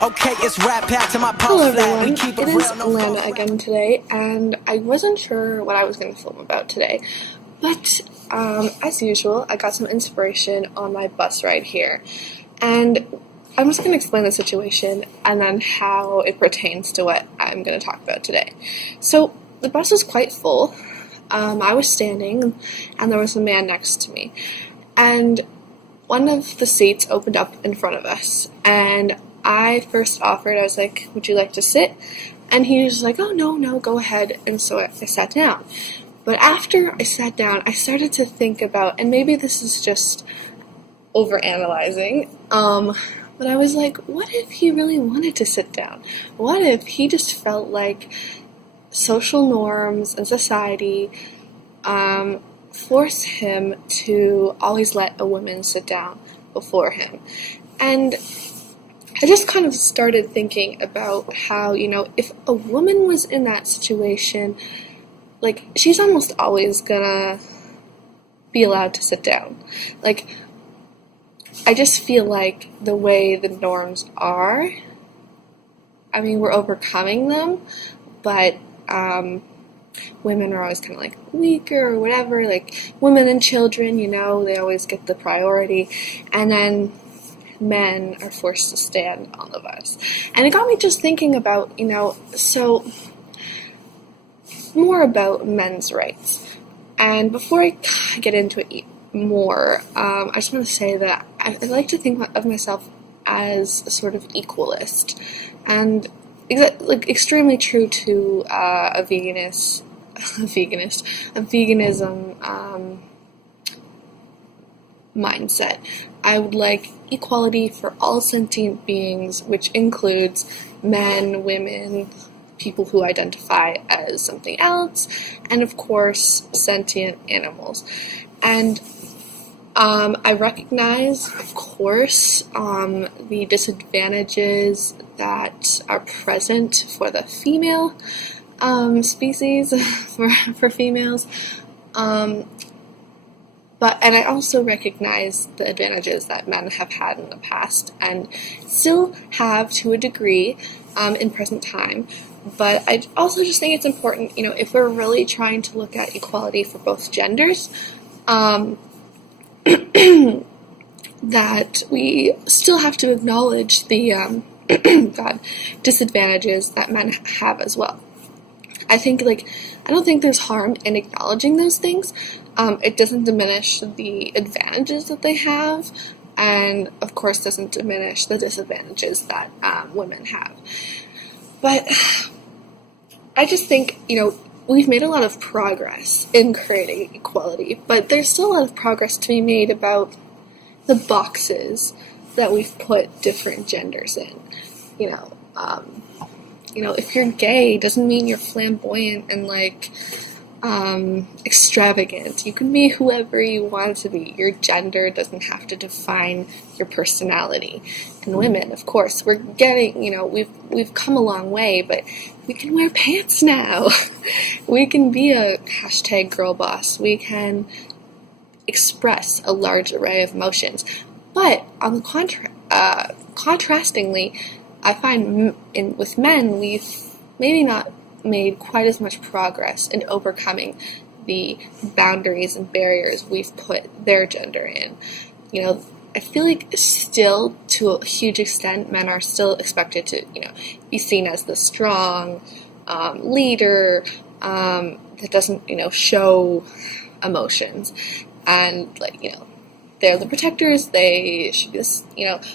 Okay, it's rap back to my Hello pulse flat. We everyone, keep it it is real, no Lana false again today, and I wasn't sure what I was going to film about today, but as usual, I got some inspiration on my bus ride here, and I'm just going to explain the situation and then how it pertains to what I'm going to talk about today. So, the bus was quite full. I was standing, and there was a man next to me, and one of the seats opened up in front of us, and I first offered, I was like, would you like to sit? And he was like, oh, no, go ahead. And so I sat down. But after I sat down, I started to think about, and maybe this is just overanalyzing, but I was like, what if he really wanted to sit down? What if he just felt like social norms and society force him to always let a woman sit down before him? And I just kind of started thinking about how, if a woman was in that situation, like, she's almost always gonna be allowed to sit down. Like, I just feel like the way the norms are, I mean, we're overcoming them, but women are always kind of like weaker or whatever. Like, women and children, they always get the priority. And then men are forced to stand on the bus. And it got me just thinking about, so more about men's rights. And before I get into it more, I just want to say that I like to think of myself as a sort of equalist. And extremely true to a veganism mindset. I would like equality for all sentient beings, which includes men, women, people who identify as something else, and of course, sentient animals. And I recognize, of course, the disadvantages that are present for the female species, for females. And I also recognize the advantages that men have had in the past and still have to a degree in present time. But I also just think it's important, if we're really trying to look at equality for both genders, that we still have to acknowledge the disadvantages that men have as well. I don't think there's harm in acknowledging those things. It doesn't diminish the advantages that they have, and of course doesn't diminish the disadvantages that women have. But I just think, we've made a lot of progress in creating equality, but there's still a lot of progress to be made about the boxes that we've put different genders in. If you're gay, doesn't mean you're flamboyant and extravagant. You can be whoever you want to be. Your gender doesn't have to define your personality. And women, of course, we're getting, we've come a long way, but we can wear pants now. We can be a hashtag girl boss. We can express a large array of emotions. But on the contrastingly, I find with men, we've maybe not made quite as much progress in overcoming the boundaries and barriers we've put their gender in. I feel like still, to a huge extent, men are still expected to, be seen as the strong leader that doesn't, show emotions. And, they're the protectors. They should be,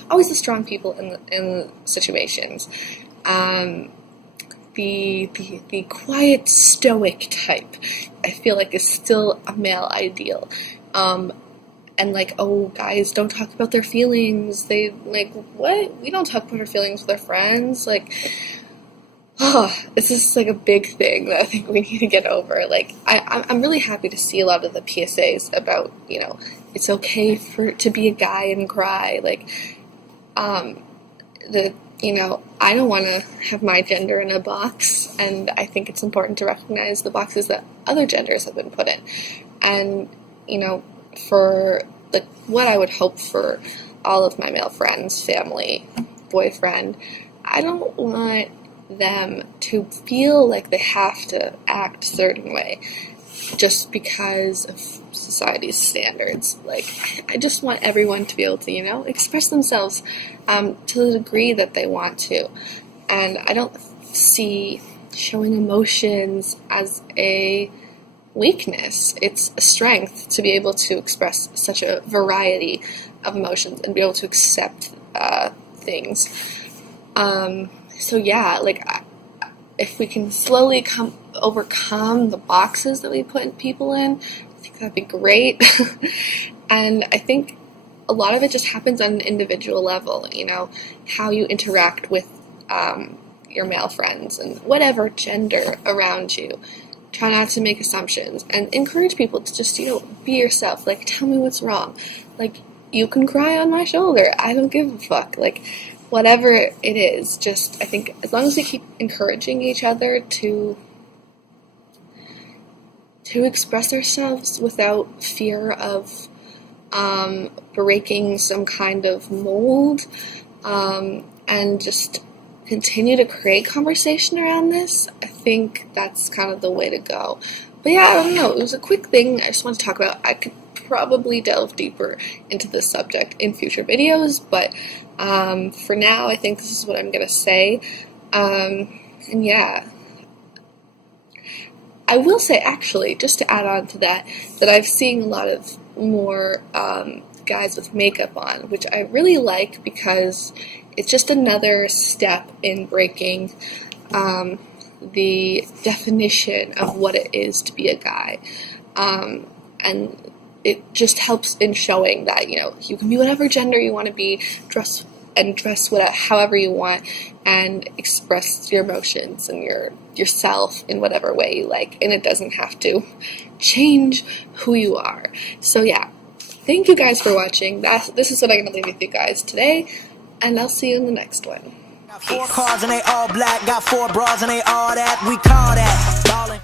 always the strong people in situations. The quiet, stoic type, I feel like, is still a male ideal. And oh, guys don't talk about their feelings. They, what? We don't talk about our feelings with our friends. This is a big thing that I think we need to get over. I'm really happy to see a lot of the PSAs about, it's okay to be a guy and cry. I don't want to have my gender in a box, and I think it's important to recognize the boxes that other genders have been put in. And, for what I would hope for all of my male friends, family, boyfriend, I don't want them to feel like they have to act a certain way just because of society's standards. Like, I just want everyone to be able to, express themselves to the degree that they want to. And I don't see showing emotions as a weakness. It's a strength to be able to express such a variety of emotions and be able to accept things. So yeah, like, if we can slowly overcome the boxes that we put people in, I think that'd be great. And I think a lot of it just happens on an individual level, how you interact with your male friends and whatever gender around you. Try not to make assumptions and encourage people to just, be yourself. Like, tell me what's wrong. Like, you can cry on my shoulder. I don't give a fuck. Like, whatever it is, just, I think as long as we keep encouraging each other to express ourselves without fear of breaking some kind of mold, and just continue to create conversation around this, I think that's kind of the way to go. But yeah, I don't know, it was a quick thing I just wanted to talk about. I could probably delve deeper into this subject in future videos, but for now, I think this is what I'm going to say. And yeah, I will say, actually, just to add on to that I've seen a lot of more guys with makeup on, which I really like because it's just another step in breaking the definition of what it is to be a guy. And it just helps in showing that, you can be whatever gender you want to be, dress however you want, and express your emotions and yourself in whatever way you like, and it doesn't have to change who you are. So yeah, thank you guys for watching. This is what I'm going to leave with you guys today, and I'll see you in the next one. Got 4 cars and they all black, got 4 bras and they all that, we call that ballin'.